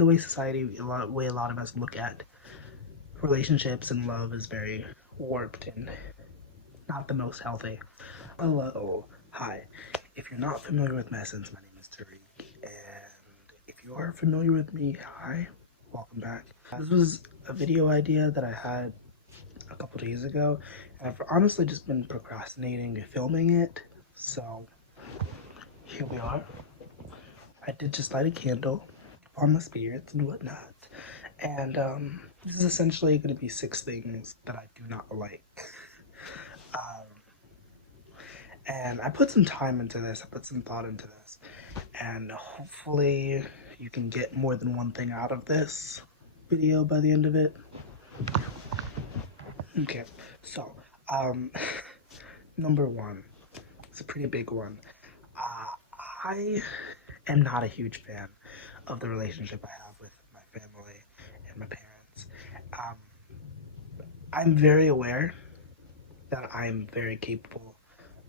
the way society, way a lot of us look at relationships and love is very warped and not the most healthy. Hello, hi. If you're not familiar with my essence, my name is Tariq, and if you are familiar with me, hi, welcome back. This was a video idea that I had a couple days ago, and I've honestly just been procrastinating filming it, so here we are. I did just light a candle on the spirits and whatnot, and this is essentially going to be 6 things that I do not like. And I put some time into this, I put some thought into this, and hopefully you can get more than one thing out of this video by the end of it. Okay, so, number 1, it's a pretty big one. I am not a huge fan of the relationship I have with my family and my parents. I'm very aware that I'm very capable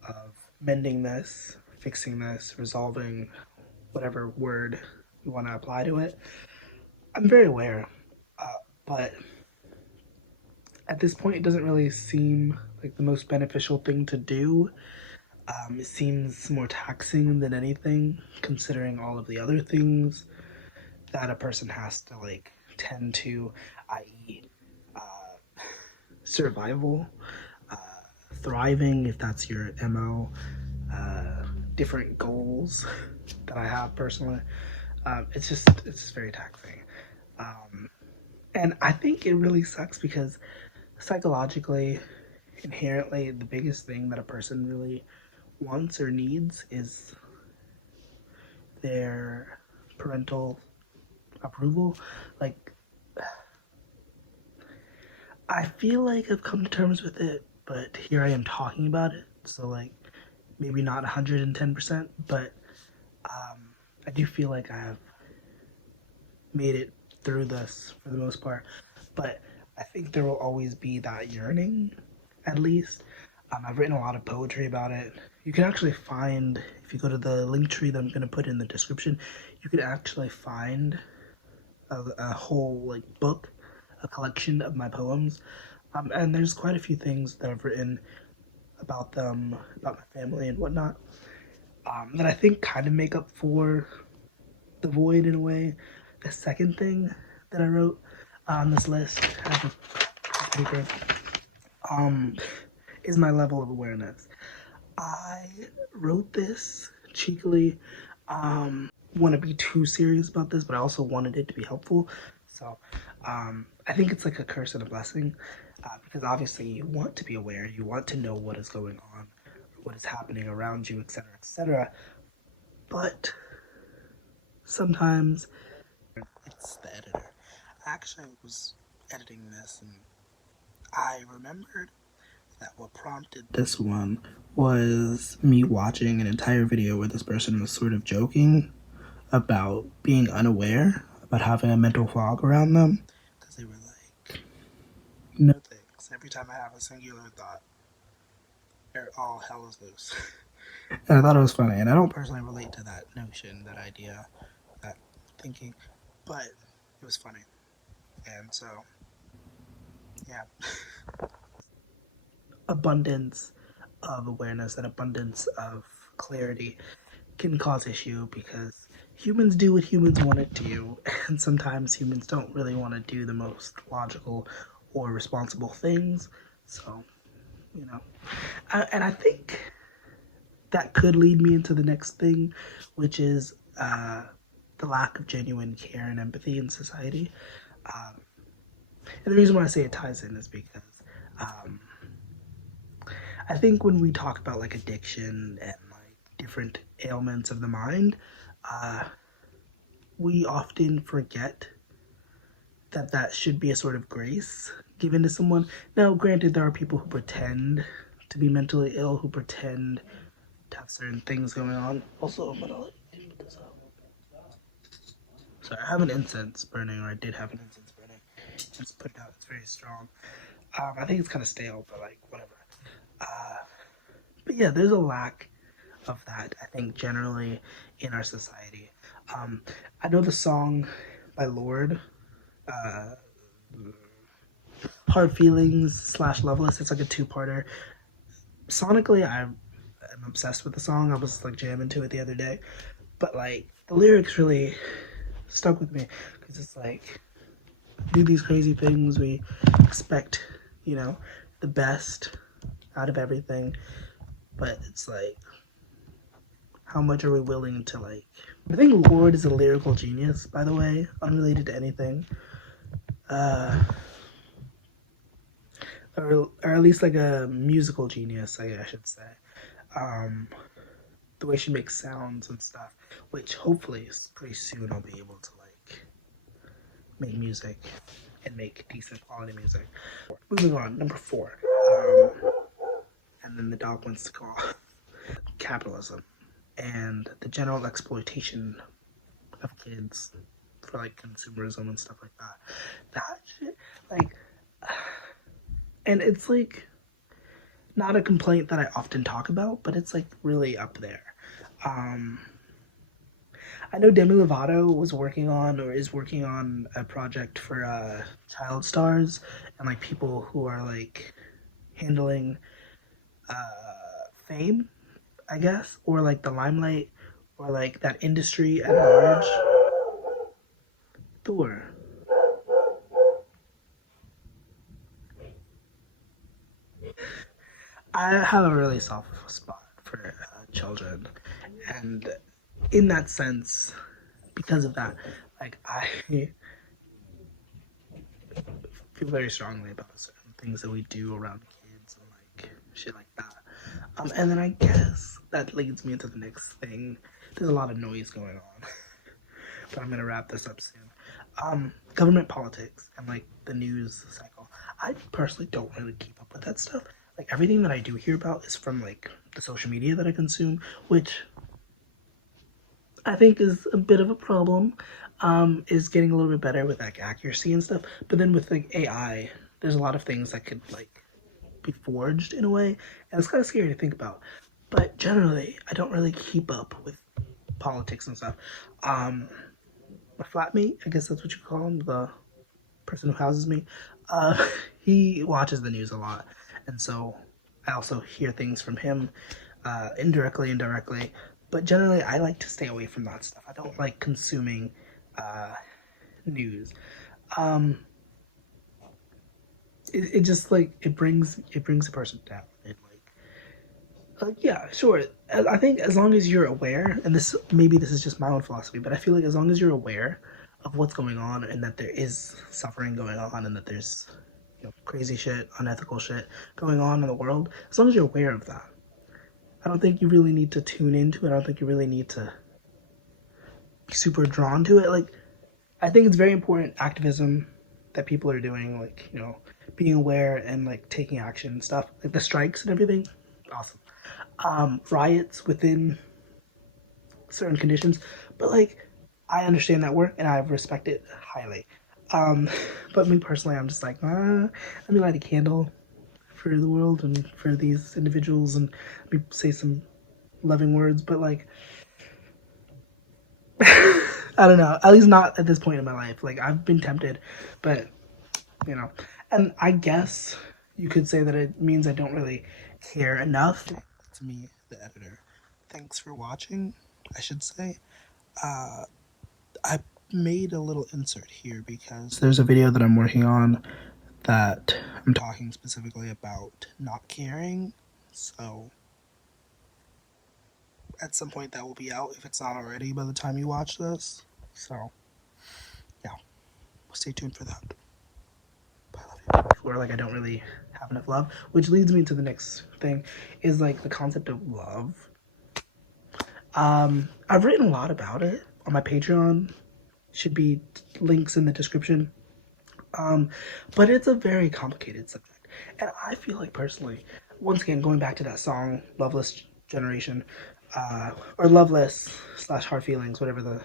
of mending this, fixing this, resolving whatever word you want to apply to it. I'm very aware, but at this point, it doesn't really seem like the most beneficial thing to do. It seems more taxing than anything, considering all of the other things that a person has to like tend to, i.e., survival, thriving, if that's your MO, different goals that I have personally. It's just very taxing. And I think it really sucks because psychologically, inherently, the biggest thing that a person really wants or needs is their parental approval. Like, I feel like I've come to terms with it, but here I am talking about it. So, like, maybe not 110%, but I do feel like I have made it through this for the most part. But I think there will always be that yearning, at least. I've written a lot of poetry about it. You can actually find, if you go to the link tree that I'm going to put in the description, you can actually find a whole like book, a collection of my poems. And there's quite a few things that I've written about them, about my family and whatnot, that I think kind of make up for the void in a way. The second thing that I wrote on this list, I have a paper, is my level of awareness. I wrote this cheekily. Want to be too serious about this, but I also wanted it to be helpful. So I think it's like a curse and a blessing, because obviously you want to be aware, you want to know what is going on, what is happening around you, etc., etc. But sometimes it's the editor. I actually was editing this and I remembered that what prompted this one was me watching an entire video where this person was sort of joking about being unaware, about having a mental fog around them. Because they were like, no thanks. Every time I have a singular thought, all hell is loose. And I thought it was funny. And I don't personally relate to that notion, that idea, that thinking, but it was funny. And so, yeah. Abundance of awareness and abundance of clarity can cause issue because humans do what humans want to do, and sometimes humans don't really want to do the most logical or responsible things. So, you know, and I think that could lead me into the next thing, which is the lack of genuine care and empathy in society. And the reason why I say it ties in is because I think when we talk about like addiction and like different ailments of the mind, we often forget that that should be a sort of grace given to someone. Now, granted, there are people who pretend to be mentally ill, who pretend to have certain things going on. Also, I'm gonna let you put this out. Sorry, I have an incense burning, or I did have an incense burning. Just put it out, it's very strong. I think it's kind of stale, but like, whatever. But yeah, there's a lack of that, I think, generally in our society. I know the song by Lord. Uh, Hard Feelings slash Loveless. It's like a two-parter. Sonically, I'm obsessed with the song. I was like jamming to it the other day, but like the lyrics really stuck with me because it's like do these crazy things. We expect, you know, the best out of everything, but it's like how much are we willing to like? I think Lord is a lyrical genius, by the way, unrelated to anything. Or at least like a musical genius, I should say. Um, the way she makes sounds and stuff, which hopefully pretty soon I'll be able to like make music and make decent quality music. Moving on, number 4. And then the dog wants to call capitalism and the general exploitation of kids for like consumerism and stuff like that. That shit, like, and it's like not a complaint that I often talk about, but it's like really up there. Um, I know Demi Lovato was working on or is working on a project for child stars and like people who are like handling fame, I guess, or like the limelight or like that industry at large. Thor. I have a really soft spot for children, and in that sense, because of that, like I feel very strongly about certain things that we do around kids and like shit like that. And then I guess that leads me into the next thing. There's a lot of noise going on, but I'm gonna wrap this up soon. Government politics and like the news cycle. I personally don't really keep up with that stuff. Like everything that I do hear about is from like the social media that I consume, which I think is a bit of a problem. Is getting a little bit better with like accuracy and stuff. But then with like AI, there's a lot of things that could like be forged in a way, and it's kind of scary to think about. But generally, I don't really keep up with politics and stuff. My flatmate, I guess that's what you call him, the person who houses me, uh, he watches the news a lot, and so I also hear things from him, indirectly and directly. But generally, I like to stay away from that stuff. I don't like consuming news. Um, it just like it brings a person down. It like yeah, sure. I think as long as you're aware, and this is just my own philosophy, but I feel like as long as you're aware of what's going on and that there is suffering going on and that there's crazy shit, unethical shit going on in the world, as long as you're aware of that, I don't think you really need to tune into it. I don't think you really need to be super drawn to it. Like I think it's very important activism that people are doing, like being aware and like taking action and stuff, like the strikes and everything. Awesome. Riots within certain conditions, but like I understand that work and I respect it highly. Um, but me personally, I'm just like, let me light a candle for the world and for these individuals and let me say some loving words. But like, I don't know. At least not at this point in my life. Like I've been tempted, but you know, and I guess you could say that it means I don't really care enough. To me, the editor. Thanks for watching, I should say. I made a little insert here because there's a video that I'm working on that I'm talking specifically about not caring. So at some point that will be out if it's not already by the time you watch this. So yeah, stay tuned for that. I love you. Or like I don't really have enough love, which leads me to the next thing is like the concept of love. I've written a lot about it on my Patreon. Should be links in the description. But it's a very complicated subject. And I feel like personally, once again, going back to that song, Loveless Generation, or Loveless slash Hard Feelings, whatever the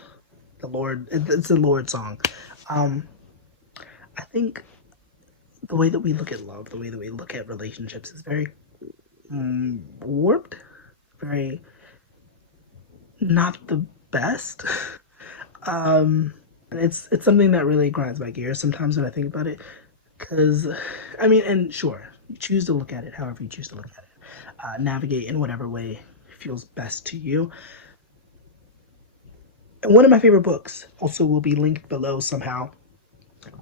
Lord, it's a Lord song. I think the way that we look at love, the way that we look at relationships is very warped, very not the best. And it's something that really grinds my gears sometimes when I think about it. Because, I mean, and sure, you choose to look at it however you choose to look at it. Navigate in whatever way feels best to you. And one of my favorite books also will be linked below somehow.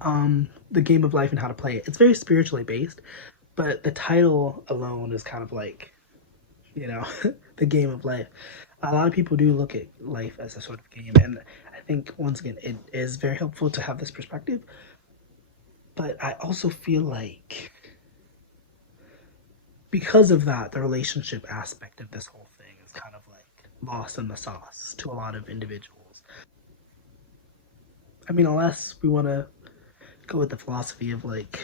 The Game of Life and How to Play it. It's very spiritually based, but the title alone is kind of like, you know, the game of life. A lot of people do look at life as a sort of game, and I think once again it is very helpful to have this perspective. But I also feel like because of that, the relationship aspect of this whole thing is kind of like lost in the sauce to a lot of individuals. I mean, unless we want to go with the philosophy of like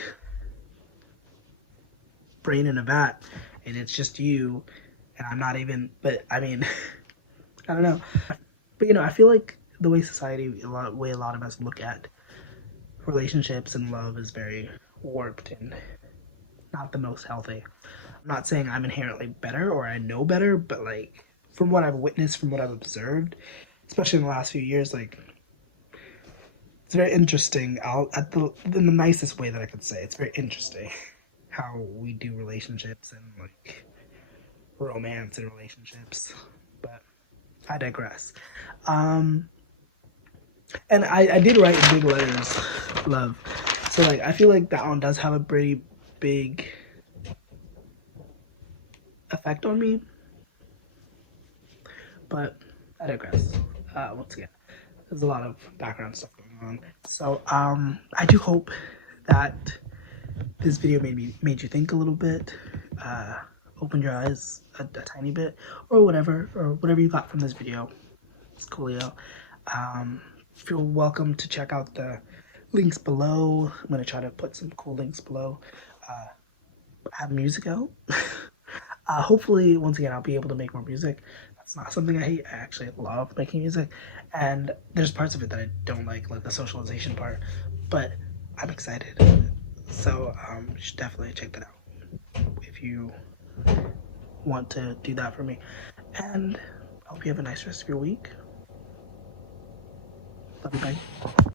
brain in a vat and it's just you and I'm not even, but I mean, I don't know. But I feel like the way society, way a lot of us look at relationships and love is very warped and not the most healthy. I'm not saying I'm inherently better or I know better, but like from what I've witnessed, from what I've observed, especially in the last few years, like it's very interesting. I'll at the in the nicest way that I could say. It's very interesting how we do relationships and like romance and relationships. But I digress. Um, and I did write in big letters, love. So like I feel like that one does have a pretty big effect on me. But I digress. Once again, there's a lot of background stuff going on. So I do hope that this video made you think a little bit, uh, opened your eyes a tiny bit, or whatever you got from this video. It's coolio. Feel welcome to check out the links below. I'm gonna try to put some cool links below. Have music out. Hopefully, once again, I'll be able to make more music. That's not something I hate. I actually love making music, and there's parts of it that I don't like the socialization part. But I'm excited, so you should definitely check that out if you want to do that for me. And I hope you have a nice rest of your week. Love you, bye.